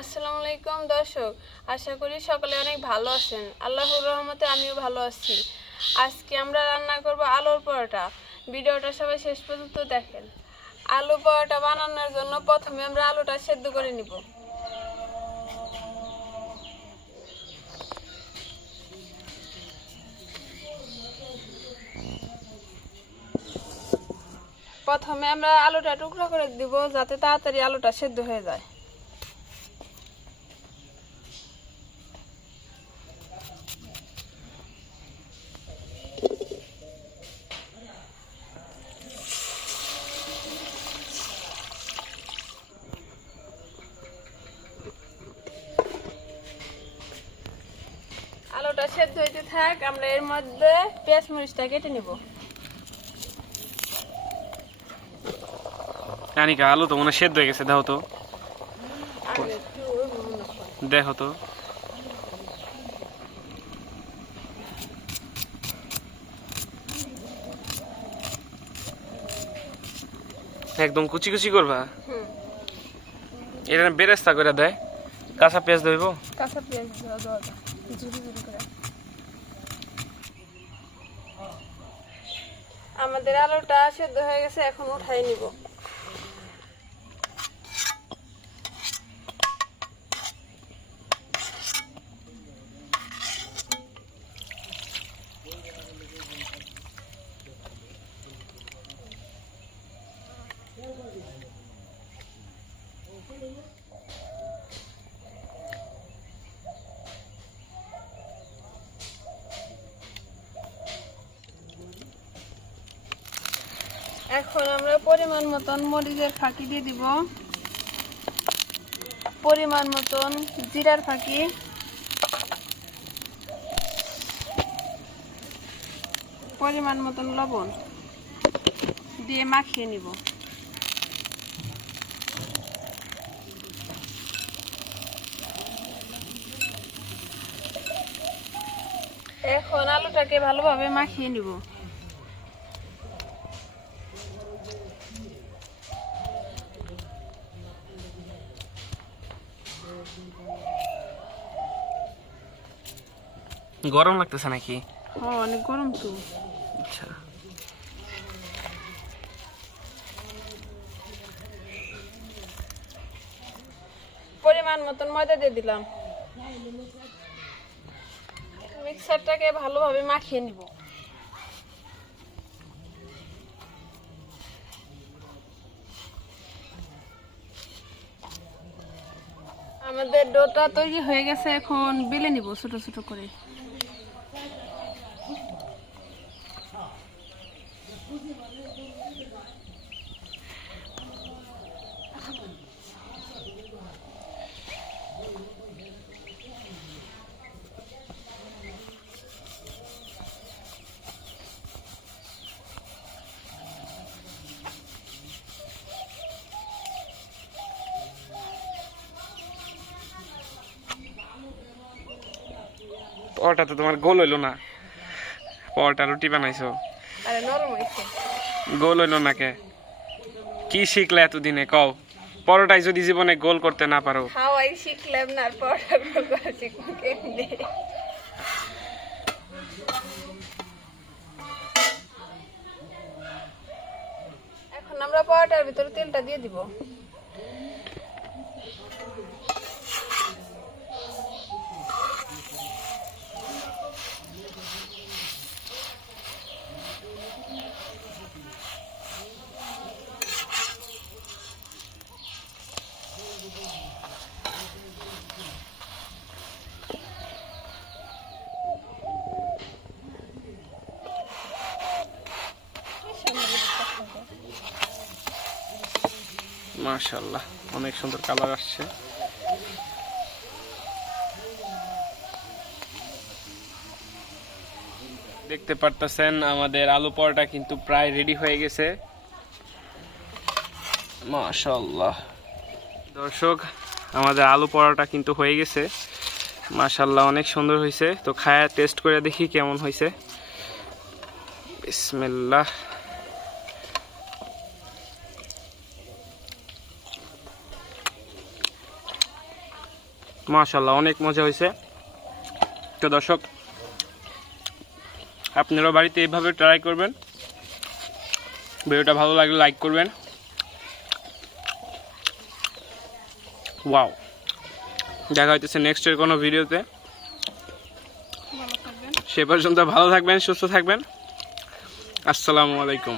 আসসালামু আলাইকুম দর্শক, আশা করি সকলে অনেক ভালো আছেন। আল্লাহর রহমতে আমিও ভালো আছি। আজকে আমরা রান্না করব আলুর পরোটা। ভিডিওটা সবাই শেষ পর্যন্ত দেখেন। আলু পরোটা বানানোর জন্য প্রথমে আমরা আলুটা সেদ্ধ করে নিব। প্রথমে আমরা আলুটা টুকরো করে দিব যাতে তাড়াতাড়ি আলুটা সেদ্ধ হয়ে যায়। আলুটা সেদ্ধ হইতে থাক, আমরা এর মধ্যে পেঁয়াজ মরিচটা কেটে নিব। আনিকা, আলু তো মনে সেদ্ধ হয়ে গেছে, দেখো তো দেখো তো একদম কুচি কুচি করবা। এটা বেরেস্তা করে দেয়, কাঁচা পেঁয়াজ দেব। কাঁচা পেঁয়াজ দেওয়া ঝুরি ঝুরি করে। আমাদের আলুটা সেদ্ধ হয়ে গেছে, এখন উঠাই নিব। এখন আমরা পরিমাণ মতন মরিচের ফাঁকি দিয়ে দিব, পরিমাণ মতন জিরার ফাঁকি, পরিমাণ মতন লবণ দিয়ে মাখিয়ে নিব। এখন আলুটাকে ভালোভাবে মাখিয়ে নিব। গরম লাগতেছে নাকি? হ্যাঁ, অনেক গরম তো। আচ্ছা, পরিমাণ মতন ময়দা দিয়ে দিলাম। মিক্সারটাকে ভালোভাবে মাখিয়ে নিব। আমাদের ডোটা তৈরি হয়ে গেছে, এখন বেলে নিব ছোট ছোট করে। পরোটা তো তোমার গোল হইলো না। পরোটা রুটি বানাইছো, আরে নরম হয়েছে। গোল হইলো না কে? কি শিখলে এতদিনে কও? পরোটাই যদি জীবনে গোল করতে না পারো। হাওয়াই শিখলাম না, আর পরোটা গোল করা শিখবো কেমনে? এখন আমরা পরোটার ভিতরে তেলটা দিয়ে দিব। মাশাআল্লাহ, অনেক সুন্দর কালার আসছে। দেখতে পারতেছেন আমাদের আলু পরোটা কিন্তু প্রায় রেডি হয়ে গেছে। মাশাআল্লাহ দর্শক, আমাদের আলু পরোটা কিন্তু হয়ে গেছে। মাশাআল্লাহ, অনেক সুন্দর হয়েছে। তো খায়া টেস্ট করে দেখি কেমন হয়েছে। বিসমিল্লাহ। মাশাআল্লাহ অনেক মজা হয়েছে। তো দর্শক, আপনারাও বাড়িতে এইভাবে ট্রাই করবেন। ভিডিওটা ভালো লাগলে লাইক করবেন। ওয়াও, দেখা হইতেছে নেক্সটের কোনো ভিডিওতে। ভালো থাকবেন। সে পর্যন্ত ভালো থাকবেন, সুস্থ থাকবেন। আসসালামু আলাইকুম।